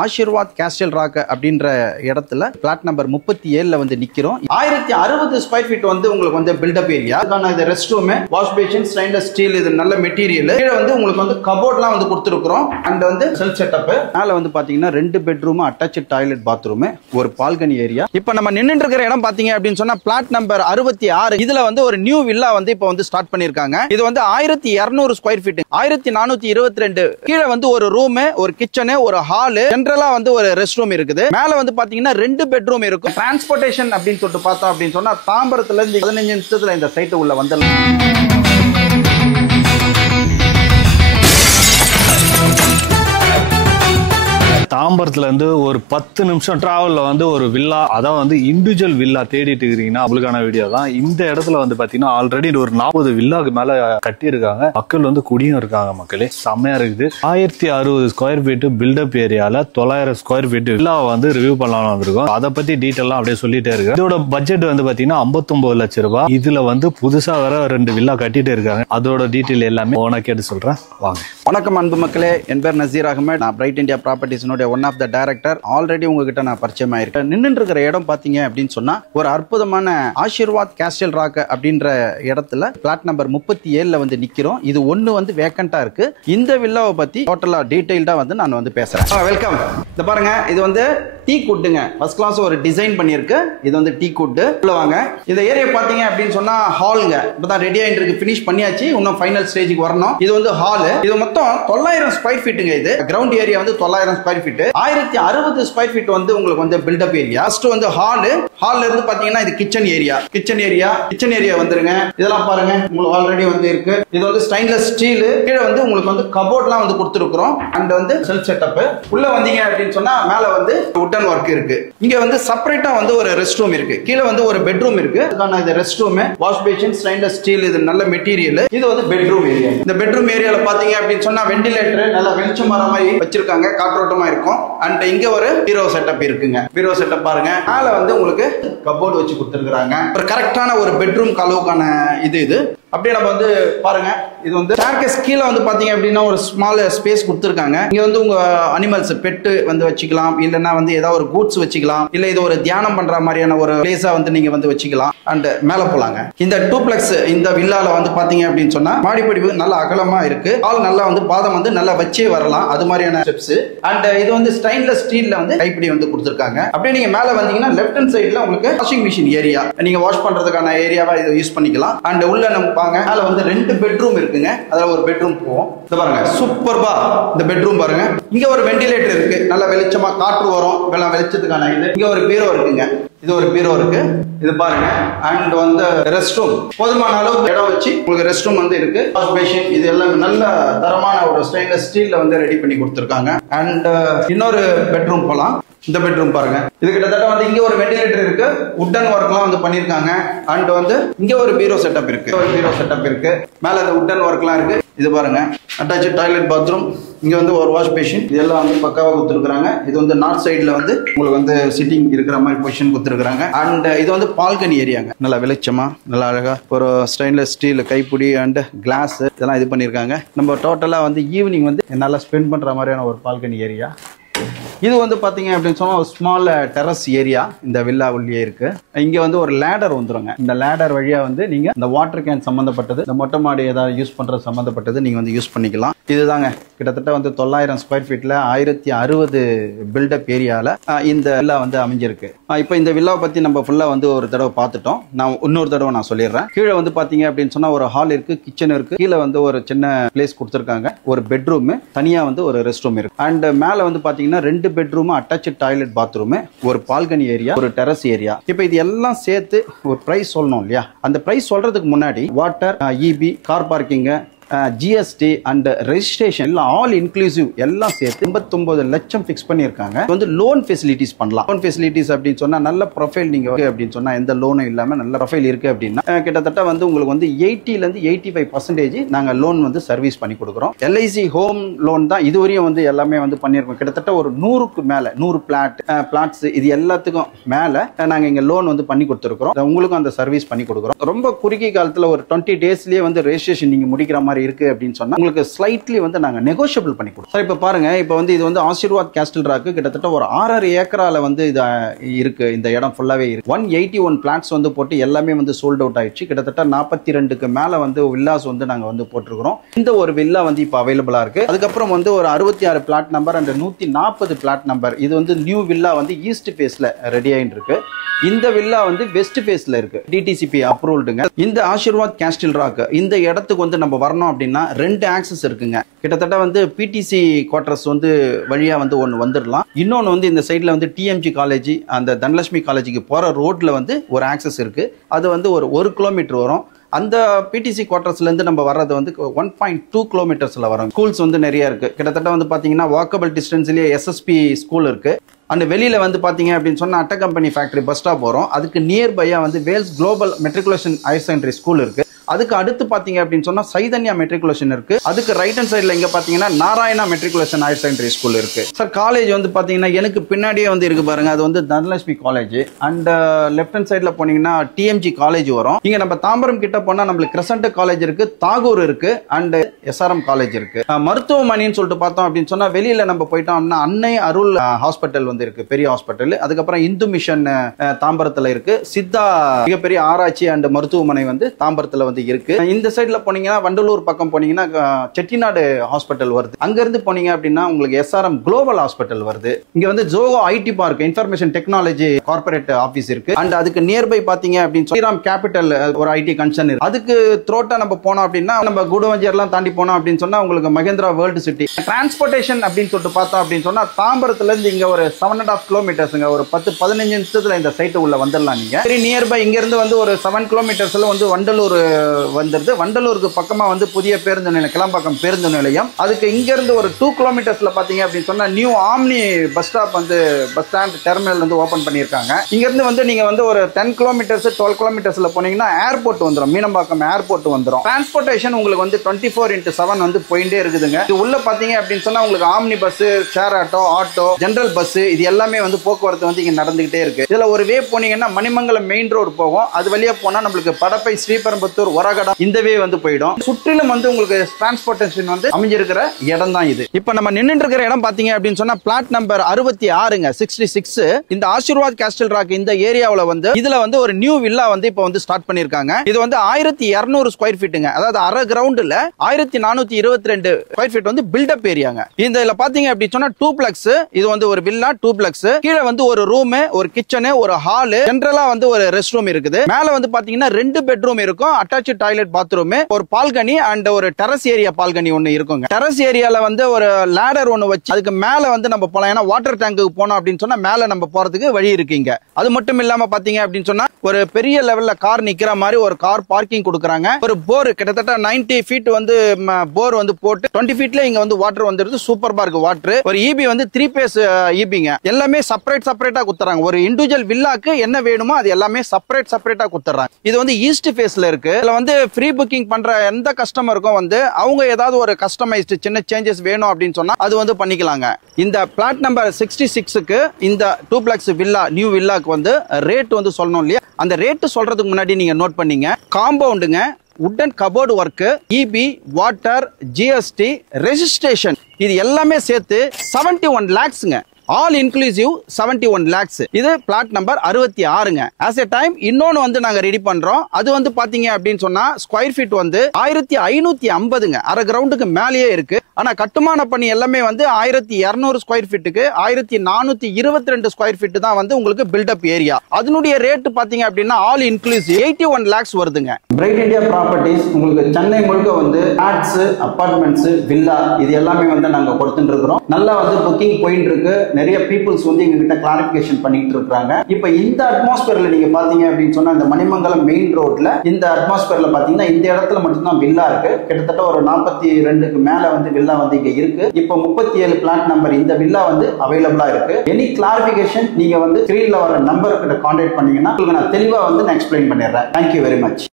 Aashirvaad castle rock அப்படின்ற இடத்துல plot number 37ல வந்து நிக்கிறோம். 1060 ஸ்கொயர் ஃபீட் வந்து உங்களுக்கு வந்து பில்டப் ஏரியா. இது rest room, wash basin, stainless steel, இது நல்ல மெட்டீரியல். கீழ வந்து உங்களுக்கு வந்து கபோர்ட்லாம் வந்து கொடுத்துருக்கோம். அண்ட் வந்து செல்ஃப் செட்டப். மேல வந்து பாத்தீங்கன்னா 2 பெட்ரூம், அட்டாச்ட் டாய்லெட், பாத்ரூம், ஒரு பால்கனி ஏரியா. இப்போ நம்ம நின்னுட்டு இருக்கிற இடம் பாத்தீங்க அப்படின்னு சொன்னா பிளாட் நம்பர் 66. இதுல வந்து ஒரு நியூ வில்லா வந்து இப்போ வந்து ஸ்டார்ட் பண்ணிருக்காங்க. இது வந்து 1200 ஸ்கொயர் ஃபீட், 1422. கீழ வந்து ஒரு ரூம், ஒரு கிச்சன், ஒரு ஹால், ஜெனரலா வந்து ஒரு ரெஸ்ட் ரூம் இருக்குது. மேல வந்து பாத்தீங்கன்னா 2 பெட்ரூம் இருக்கும். டிரான்ஸ்போர்ட்டேஷன் அப்படின்னு சொல்லிட்டு பார்த்தோம் அப்படின்னு சொன்னா தாம்பரத்துல இருந்து 15 நிமிஷத்துல இந்த சைட் உள்ள வந்துடலாம். தாம்பரத்துல இருந்து ஒரு 10 நிமிஷம் டிராவல்ல வந்து ஒரு வில்லா, அதான் வந்து இண்டிவிஜுவல் வில்லா தேடிட்டு இருக்கீங்கன்னா அவங்களுக்கான வீடியோ தான். இந்த இடத்துல வந்து பாத்தீங்கன்னா ஆல்ரெடி ஒரு 40 வில்லாக்கு மேல கட்டி இருக்காங்க. மக்கள் வந்து குடியும் இருக்காங்க. மக்களே செம்மையா இருக்குது. 1060 ஸ்கொயர் ஃபீட் பில்டப் ஏரியால 900 ஸ்கொயர் ஃபீட் வில்லா வந்து ரிவ்யூ பண்ணலாம் வந்திருக்கோம். அதை பத்தி டீட்டெயிலாம் அப்படியே சொல்லிட்டே இருக்கு. இதோட பட்ஜெட் வந்து பாத்தீங்கன்னா 59 லட்சம் ரூபாய். இதுல வந்து புதுசா வர 2 வில்லா கட்டிட்டு இருக்காங்க. அதோட டீட்டெயில் எல்லாமே ஓனா கேட்டு சொல்றேன் வாங்க. வணக்கம் அன்பு மக்களே, என் பேர் நசீர் அகமது. நான் bright India properties one of the director. Already உங்ககிட்ட நான் பரிச்சயமா இருக்கேன். நின்று இருக்கிற இடம் பாத்தீங்க அப்படின்னு சொன்னா ஒரு அற்புதமான ஆஷிர்வாத் கேஸ்டல் ராக் அப்படின்ற இடத்துல பிளாட் நம்பர் 37ல வந்து நிக்கிறோம். இது ஒன்னு வந்து வேக்கண்டா இருக்கு. இந்த வில்லாவை பத்தி டோட்டலா டீடைல்டா வந்து நான் வந்து பேசுறேன். வெல்கம். இத பாருங்க, இது வந்து டீ குட்டுங்க. ஃபர்ஸ்ட் கிளாஸ் ஒரு டிசைன் பண்ணிருக்கு. இது வந்து டீ குட்டு. உள்ள வாங்க. இந்த ஏரியா பாத்தீங்க அப்படின்னு சொன்னா ஹாலுங்க. இப்பதான் ரெடி ஆயிட்டு இருக்கு, ஃபினிஷ் பண்ணியாச்சு. இன்னும் ஃபைனல் ஸ்டேஜுக்கு வரணும். இது வந்து ஹால். இது மொத்தம் 900 ஸ்கொயர் ஃபீட்டுங்க. இது கிரவுண்ட் ஏரியா வந்து 900 ஸ்கொயர் ஃபீட். 1060 ஸ்கொயர் ஃபீட் வந்து உங்களுக்கு வந்து பில்டப் ஏரியா. ஃபர்ஸ்ட் வந்து ஹால்ல இருந்து பாத்தீங்கன்னா இது கிச்சன் ஏரியா வந்துருங்க. இதெல்லாம் பாருங்க, உங்களுக்கு ஆல்ரெடி வந்து இருக்கு. இது வந்து ஸ்டெயின்லெஸ் ஸ்டீல். கீழ வந்து உங்களுக்கு வந்து கபோர்ட்லாம் வந்து கொடுத்துருக்கோம். அண்ட் வந்து செல்ஃப் செட்டப். உள்ள வந்தீங்க அப்படின்னு சொன்னா மேல வந்து வுட்டன் ஒர்க் இருக்கு. இங்க வந்து செப்பரேட்டா வந்து ஒரு ரெஸ்ட் ரூம் இருக்கு. கீழ வந்து ஒரு பெட்ரூம் இருக்கு. இது rest room, wash basin, stainless steel, இது நல்ல மெட்டீரியல். இது வந்து பெட்ரூம் ஏரியா. இந்த பெட்ரூம் ஏரியால பாத்தீங்க அப்படின்னு சொன்னா வெண்டிலேட்டர் நல்லா வெளிச்சம் வர மாதிரி வச்சிருக்காங்க. காற்றோட்டமா இருக்கும். அண்ட் இங்க ஒரு பீரோ செட்டப் இருக்குங்க. பீரோ செட்டப் பாருங்க. மேல வந்து உங்களுக்கு கபோர்டு வச்சு கொடுத்துருக்காங்க. ஒரு கரெக்டான ஒரு பெட்ரூம் கலவுக்கான இது அப்படியே நம்ம வந்து பாருங்க. இது வந்து ஸ்டேர்கேஸ் கீழ வந்து பாத்தீங்க அப்படின்னா ஒரு ஸ்மால் ஸ்பேஸ் கொடுத்துருக்காங்க. இங்க வந்து உங்க அனிமல்ஸ் பெட் வந்து வச்சுக்கலாம், இல்லைன்னா வந்து ஏதாவது ஒரு கூட்ஸ் வச்சுக்கலாம், இல்ல இது ஒரு தியானம் பண்ற மாதிரியான ஒரு பிளேஸா வந்து நீங்க வந்து வச்சுக்கலாம். அண்ட் மேல போலாங்க. இந்த டூப்ளெக்ஸ் இந்த வில்லால வந்து பாத்தீங்க அப்படின்னு சொன்னா மாடிப்படிவு நல்ல அகலமா இருக்கு. ஆள் நல்லா வந்து பாதம் வந்து நல்லா வச்சே வரலாம். அது மாதிரியான ஸ்டெப்ஸ். அண்ட் இது வந்து ஸ்டெயின்லெஸ் ஸ்டீல்ல வந்து கைப்பிடி வந்து கொடுத்துருக்காங்க. அப்படியே நீங்க மேல வந்தீங்கன்னா லெஃப்ட் ஹேண்ட் சைடுல உங்களுக்கு வாஷிங் மிஷின் ஏரியா, நீங்க வாஷ் பண்றதுக்கான ஏரியாவா இதை யூஸ் பண்ணிக்கலாம். அண்ட் உள்ள நம்ம மேல வந்து 2 பெட்ரூம் இருக்குங்க. அதுல ஒரு பெட்ரூம் போவோம். இத பாருங்க, சூப்பர்பா இந்த பெட்ரூம் பாருங்க. இங்க ஒரு வெண்டிலேட்டர் இருக்கு. நல்ல வெளிச்சமா காற்று வரும். வெளிச்சத்துக்கான இது. இங்க ஒரு பீரோ இருக்குங்க. இது ஒரு பீரோ இருக்கு. இது பாருங்க. அண்ட் வந்து ரெஸ்ட் ரூம் போதுமான அளவு இடம் வச்சு உங்களுக்கு ரெஸ்ட் ரூம் வந்து இருக்கு. வாஷ் பேசின், இது எல்லாம் நல்ல தரமான ஒரு ஸ்டெயின்லெஸ் ஸ்டீல்ல வந்து ரெடி பண்ணி கொடுத்துருக்காங்க. அண்ட் இன்னொரு பெட்ரூம் போலாம். இந்த பெட்ரூம் பாருங்க. இது கிட்டத்தட்ட வந்து இங்க ஒரு வெண்டிலேட்டர் இருக்கு. வுட்டன் ஒர்க்லாம் வந்து பண்ணிருக்காங்க. அண்ட் வந்து இங்க ஒரு பீரோ செட்டப் இருக்கு. மேல இந்த வுட்டன் ஒர்க்லாம் இருக்கு. இது பாருங்க, அட்டாச் டாய்லெட், பாத்ரூம். இங்க வந்து ஒரு வாஷ் பேஷன். இதெல்லாம் வந்து பக்காவா கொடுத்துருக்காங்க. இது வந்து நார்த் சைடுல வந்து உங்களுக்கு வந்து சிட்டிங் இருக்கிற மாதிரி பொசிஷன் கொடுத்துருக்காங்க. அண்ட் இது வந்து பால்கனி ஏரியாங்க. நல்லா வெளிச்சமா நல்லா அழகா ஒரு ஸ்டெயின்லெஸ் ஸ்டீல் கைப்பிடி அண்ட் கிளாஸ் இதெல்லாம் இது பண்ணிருக்காங்க. நம்ம டோட்டலா வந்து ஈவினிங் வந்து நல்லா ஸ்பெண்ட் பண்ற மாதிரியான ஒரு பால்கனி ஏரியா. இது வந்து பாத்தீங்க அப்படின்னு சொன்னா ஒரு ஸ்மால் டெரஸ் ஏரியா இந்த வில்லா உள்ளே இருக்கு. இங்க வந்து ஒரு லேடர் வந்துருங்க. இந்த லேடர் வழியா வந்து நீங்க இந்த வாட்டர் கேன் சம்பந்தப்பட்டது, இந்த மொட்டை மாடி ஏதாவது யூஸ் பண்றது சம்பந்தப்பட்டது நீங்க வந்து யூஸ் பண்ணிக்கலாம். இதுதாங்க கிட்டத்தட்ட வந்து 900 ஸ்கொயர் ஃபீட்ல 1060 பில்டப் ஏரியால இந்த வில்லா வந்து அமைஞ்சிருக்கு. இப்போ இந்த வில்லாவை பத்தி நம்ம ஃபுல்லா வந்து ஒரு தடவை பார்த்துட்டோம். நான் இன்னொரு தடவை நான் சொல்லிடுறேன். கீழே வந்து பாத்தீங்க அப்படின்னு சொன்னா ஒரு ஹால் இருக்கு, கிச்சன் இருக்கு. கீழே வந்து ஒரு சின்ன பிளேஸ் கொடுத்துருக்காங்க. ஒரு பெட்ரூம், தனியா வந்து ஒரு ரெஸ்ட் ரூம் இருக்கு. அண்ட் மேல வந்து பாத்தீங்கன்னா 2 பெட்ரூம், அட்டாச் டாய்லெட், பாத்ரூம், ஒரு பால்கனி ஏரியா, ஒரு டெரஸ் ஏரியா. இப்போ இது எல்லாம் சேர்த்து ஒரு பிரைஸ் சொல்லணும் இல்லையா? அந்த பிரைஸ் சொல்றதுக்கு முன்னாடி water, EB, car parking, GST and registration எல்லாம் ஆல் இன்க்ளூசிவ் எல்லாம் சேர்த்து 89 லட்சம் ஃபிக்ஸ் பண்ணியிருக்காங்க. வந்து லோன் ஃபெசிலிட்டிஸ் பண்ணலாம். லோன் ஃபெசிலிட்டிஸ் அப்படின்னு சொன்னா நல்ல ப்ரொஃபைல் நீங்க அப்படின்னு சொன்னா எந்த லோனும் இல்லாம நல்ல ப்ரொஃபைல் இருக்கு அப்படின்னா கிட்டத்தட்ட வந்து உங்களுக்கு வந்து 80ல இருந்து 85% நாங்க லோன் வந்து சர்வீஸ் பண்ணி கொடுக்குறோம். எல்ஐசி ஹோம் லோன் தான் இதுவரையும் வந்து எல்லாமே வந்து பண்ணியிருக்கோம். கிட்டத்தட்ட ஒரு 100க்கு மேல 100 பிளாட்ஸ் இது எல்லாத்துக்கும் மேல நாங்க இங்க லோன் வந்து பண்ணி கொடுத்துருக்கோம். உங்களுக்கும் அந்த சர்வீஸ் பண்ணி கொடுக்குறோம். ரொம்ப குறுகிய காலத்துல ஒரு 20 டேஸ்லயே வந்து ரெஜிஸ்ட்ரேஷன் நீங்க முடிக்கிற மாதிரி இருக்கு அப்படின்னு சொன்னா உங்களுக்கு ஸ்லைட்லி வந்து நாங்க நெகோஷியபிள் பண்ணி கொடுப்போம். சார் இப்போ பாருங்க, இப்போ வந்து இது வந்து ஆசீர்வாத் கேஸ்டில் ராக்கு கிட்டத்தட்ட ஒரு 6.5 ஏக்கரால வந்து இது இருக்கு. இந்த இடம் ஃபுல்லாவே இருக்கு. 181 பிளாட்ஸ் வந்து போட்டு எல்லாமே வந்து சோல்ட் அவுட் ஆயிடுச்சு. கிட்டத்தட்ட 42க்கு மேல வந்து வில்லாஸ் வந்து நாங்க வந்து போட்டிருக்கிறோம். இந்த ஒரு வில்லா வந்து இப்போ அவைலபிளா இருக்கு. அதுக்கப்புறம் வந்து ஒரு 66 flat number and 140 flat number, இது வந்து நியூ வில்லா வந்து ஈஸ்ட் ஃபேஸ்ல ரெடி ஆயிட்டு இருக்கு. இந்த வில்லா வந்து வெஸ்ட் ஃபேஸ்ல இருக்கு, டிடிசிபி அப்ரூவ்டுங்க. இந்த ஆசீர்வாத் கேஸ்டில் ராக் இந்த இடத்துக்கு வந்து நம்ம வரணும் அப்படின்னா 2 ஆக்சஸ் இருக்குங்க. கிட்டத்தட்ட வந்து பிடிசி குவார்டர்ஸ் வந்து வழியா வந்து ஒன்று வந்துடலாம். இன்னொன்று வந்து இந்த சைடில் வந்து டிஎம்ஜி காலேஜ், அந்த தனலட்சுமி காலேஜுக்கு போகிற ரோட்ல வந்து ஒரு ஆக்சஸ் இருக்கு. அது வந்து ஒரு 1 கிலோமீட்டர் வரும். அந்த பிடிசி குவார்டர்ஸ்லேருந்து நம்ம வர்றது வந்து 1.2 கிலோமீட்டர்ஸில் வரும். ஸ்கூல்ஸ் வந்து நிறைய இருக்கு. கிட்டத்தட்ட வந்து பார்த்தீங்கன்னா வாக்கபிள் டிஸ்டன்ஸ்லேயே எஸ்எஸ்பி ஸ்கூல் இருக்கு. அண்ட் வெளியில வந்து பாத்தீங்க அப்படின்னு சொன்னா அட்ட கம்பெனி ஃபேக்டரி பஸ் ஸ்டாப் வரும். அதுக்கு நியர்பையா வந்து Vels global matriculation higher secondary school இருக்கு. அதுக்கு அடுத்து பாத்தீங்க அப்படின்னு சொன்னா சைதன்யா மெட்ரிகுலேஷன் இருக்கு. அதுக்கு ரைட் ஹேண்ட் சைடுல இங்க பாத்தீங்கன்னா Narayana matriculation higher secondary school இருக்கு. சார் காலேஜ் வந்து பாத்தீங்கன்னா எனக்கு பின்னாடியே வந்து இருக்கு பாருங்க, அது வந்து Dhanalakshmi college. And left hand சைடுல போனீங்கன்னா டிஎம்ஜி காலேஜ் வரும். இங்க நம்ம தாம்பரம் கிட்ட போனா நம்மளுக்கு கிரசன்ட் காலேஜ் இருக்கு, தாகூர் இருக்கு, அண்ட் எஸ்ஆர்எம் காலேஜ் இருக்கு. மருத்துவமனைன்னு சொல்லிட்டு பார்த்தோம் அப்படின்னு சொன்னா வெளியில நம்ம போயிட்டோம் அப்படின்னா அன்னை அருள் ஹாஸ்பிட்டல் வந்து இருக்கு, பெரிய ஹாஸ்பிட்டல். அதுக்கப்புறம் இந்து மிஷன் தாம்பரத்துல இருக்கு. சித்தா மிகப்பெரிய ஆராய்ச்சி அண்ட் மருத்துவமனை வந்து தாம்பரத்துல வந்து இருக்கு. இந்த சைடுல போனீங்கன்னா வண்டலூர் பக்கம் போனீங்கன்னா செட்டிநாடு ஹாஸ்பிட்டல் வருது. அங்க இருந்து போனீங்க அப்படின்னா உங்களுக்கு எஸ்ஆர்எம் குளோபல் ஹாஸ்பிட்டல் வருது. இங்க வந்து Zoho IT park information technology corporate office இருக்கு. அண்ட் அதுக்கு நியர்பை பாத்தீங்க அப்படின்னு ஸ்ரீராம் கேபிட்டல் ஒரு ஐடி கன்சர்ன் இருக்கு. அதுக்கு த்ரோட்டா நம்ம போனோம் அப்படின்னா நம்ம குடவஞ்சர் எல்லாம் தாண்டி போனோம் அப்படின்னு சொன்னா உங்களுக்கு மகேந்திரா வேர்ல்டு சிட்டி. டிரான்ஸ்போர்டேஷன் அப்படின்னு சொல்லிட்டு பார்த்தோம் அப்படின்னு சொன்னா தாம்பரத்துல இருந்து இங்க ஒரு 7.5 கிலோமீட்டர்ஸ்ங்க, ஒரு 10-15 நிமிஷத்துல இந்த சைட்டு உள்ள வந்துடலாம். நீங்க சரி நியர்பை இங்க இருந்து வந்து ஒரு 7 கிலோமீட்டர்ஸ்ல வந்து வண்டலூர் வந்துருது. வண்டலூருக்கு பக்கமா வந்து புதிய பேருந்து நிலையம், கிளம்பாக்கம் பேருந்து நிலையம். அதுக்கு இங்க இருந்து ஒரு 2 கிலோமீட்டர்ஸ்ல பாத்தீங்க அப்படின்னு சொன்னா நியூ ஆம்னி பஸ் ஸ்டாப் வந்து பஸ் ஸ்டாண்ட் டெர்மினல் வந்து ஓபன் பண்ணிருக்காங்க. இங்க இருந்து வந்து நீங்க வந்து ஒரு 10 கிலோமீட்டர்ஸ் 12 கிலோமீட்டர்ஸ்ல போனீங்கன்னா ஏர்போர்ட் வந்துடும், மீனம்பாக்கம் ஏர்போர்ட் வந்துடும். டிரான்ஸ்போர்டேஷன் உங்களுக்கு வந்து 24/7 வந்து போயிட்டே இருக்குதுங்க. இது உள்ள பாத்தீங்க அப்படின்னு சொன்னா உங்களுக்கு omni bus, share auto, general bus, இது எல்லாமே வந்து போக்குவரத்து வந்து இங்க நடந்துகிட்டே இருக்கு. இதுல ஒரு வே போனீங்கன்னா மணிமங்கலம் மெயின் ரோடு போகும். அது வழியா போனா நம்மளுக்கு படப்பை, ஸ்ரீபெரும்புத்தூர், ஒரகடம் இந்த வே வந்து போயிடும். சுற்றிலும் வந்து உங்களுக்கு டிரான்ஸ்போர்டேஷன் வந்து அமைஞ்சிருக்கிற இடம் தான் இது. இப்ப நம்ம நின்னுட்டு இருக்கிற இடம் பாத்தீங்க அப்படின்னு சொன்னா பிளாட் நம்பர் 66ங்க, 66. இந்த ஆசீர்வாத் கேஸ்டில் ராக் இந்த ஏரியாவுல வந்து இதுல வந்து ஒரு நியூ வில்லா வந்து இப்ப வந்து ஸ்டார்ட் பண்ணிருக்காங்க. இது வந்து 1200 ஸ்கொயர் ஃபீட்டுங்க. அதாவது அரை கிரவுண்ட்ல 1422 ஸ்கொயர் ஃபீட் வந்து பில்டப் ஏரியாங்க. இதுல பாத்தீங்க அப்படின்னு சொன்னா டூப்ளெக்ஸ், இது வந்து ஒரு வில்லா டூப்ளெக்ஸ். கீழே வந்து ஒரு ரூம், ஒரு கிச்சன், ஒரு ஹால், ஜெனரலா வந்து ஒரு ரெஸ்ட் ரூம் இருக்குது. மேல வந்து பாத்தீங்கன்னா 2 பெட்ரூம் இருக்கும், அட்டாச் டாய்லெட், பாத்ரூம், ஒரு பால்கனி அண்ட் ஒரு டெரஸ் ஏரியா பால்கனி ஒன்னு இருக்குங்க. டெரஸ் ஏரியால வந்து ஒரு லேடர் ஒன்னு வச்சு அதுக்கு மேல வந்து நம்ம போலாம். ஏன்னா வாட்டர் டேங்குக்கு போனோம் அப்படின்னு சொன்னா மேல நம்ம போறதுக்கு வழி இருக்குங்க. அது மட்டும் இல்லாம பாத்தீங்க அப்படின்னு சொன்னா ஒரு பெரிய லெவல்ல கார் நிக்கிற மாதிரி ஒரு கார் பார்க்கிங் கொடுக்குறாங்க. ஒரு போர் கிட்டத்தட்ட 90 ஃபீட் வந்து போர் வந்து போட்டு 20 ஃபீட்ல இங்க வந்து வாட்டர் வந்துருது. Super park water. ஒரு இபி வந்து 3 பேஸ் இபிங்க. எல்லாமே செப்பரேட்டா குத்துறாங்க. ஒரு இண்டிவிஜுவல் வில்லாக்கு என்ன வேணுமோ அது எல்லாமே செப்பரேட்டா குத்துறாங்க. இது வந்து ஈஸ்ட் ஃபேஸ்ல இருக்கு. இதுல வந்து ஃப்ரீ புக்கிங் பண்ற எந்த கஸ்டமருக்கும் வந்து அவங்க ஏதாவது ஒரு கஸ்டமைஸ்டு சின்ன சேஞ்சஸ் வேணும் அப்படின்னு சொன்னா அது வந்து பண்ணிக்கலாங்க. இந்த பிளாட் நம்பர் 66க்கு இந்த டூப்ளெக்ஸ் வில்லா, நியூ வில்லாக்கு வந்து ரேட் வந்து சொல்லணும் இல்லையா? அந்த ரேட் சொல்றதுக்கு முன்னாடி நீங்க நோட் பண்ணீங்க. காம்பவுண்டுங்க, wooden cupboard work, EB, water, GST, registration, இது எல்லாமே சேர்த்து 71 lakhsங்க. All inclusive 71 lakhs. இது பிளாட் நம்பர் 66ங்க. ஆஸ் எ டைம் இன்னொன்னு வந்து நாங்க ரெடி பண்றோம். அது வந்து பாத்தீங்க அப்படின்னு சொன்னா ஸ்கொயர் ஃபீட் வந்து 1550ங்க. அரை கிரவுண்டுக்கு மேலேயே இருக்கு. ஆனா கட்டுமான பணி எல்லாமே வந்து 1200 ஸ்கொயர் ஃபீட்டுக்கு 1422 ஸ்கொயர் ஃபீட் தான் வந்து உங்களுக்கு பில்டப் ஏரியா. அதனுடைய ரேட் பாத்தீங்க அப்படின்னா ஆல் இன்க்ளூசிவ் 81 lakhs வருதுங்க. பிரைட் இந்தியா ப்ராப்பர்ட்டிஸ் உங்களுக்கு சென்னை முழுக்க வந்து ஃபிளாட்ஸ், அபார்ட்மெண்ட்ஸ், வில்லா இது எல்லாமே வந்து நாங்க கொடுத்துட்டு இருக்கிறோம். நல்லா வந்து புக்கிங் போயிட்டு இருக்கு. நிறைய பீப்புள்ஸ் வந்து எங்ககிட்ட கிளாரிபிகேஷன் பண்ணிட்டு இருக்காங்க. இப்போ இந்த அட்மாஸ்பியர்ல நீங்க பாத்தீங்க அப்படின்னு சொன்னா இந்த மணிமங்கலம் மெயின் ரோட்ல இந்த அட்மாஸ்பியர்ல பாத்தீங்கன்னா இந்த இடத்துல மட்டும்தான் வில்லா இருக்கு. கிட்டத்தட்ட ஒரு 42க்கு மேல வந்து வில்லா வந்து இங்க இருக்கு. இப்போ 37 பிளாட் நம்பர் இந்த வில்லா வந்து அவைலபிளா இருக்கு. எனி கிளாரிபிகேஷன் நீங்க வந்து ஸ்கிரீன்ல வர நம்பர் கிட்ட கான்டாக்ட் பண்ணீங்கன்னா உங்களுக்கு நான் தெளிவா வந்து நான் எக்ஸ்பிளைன் பண்ணிடுறேன். Thank you very much.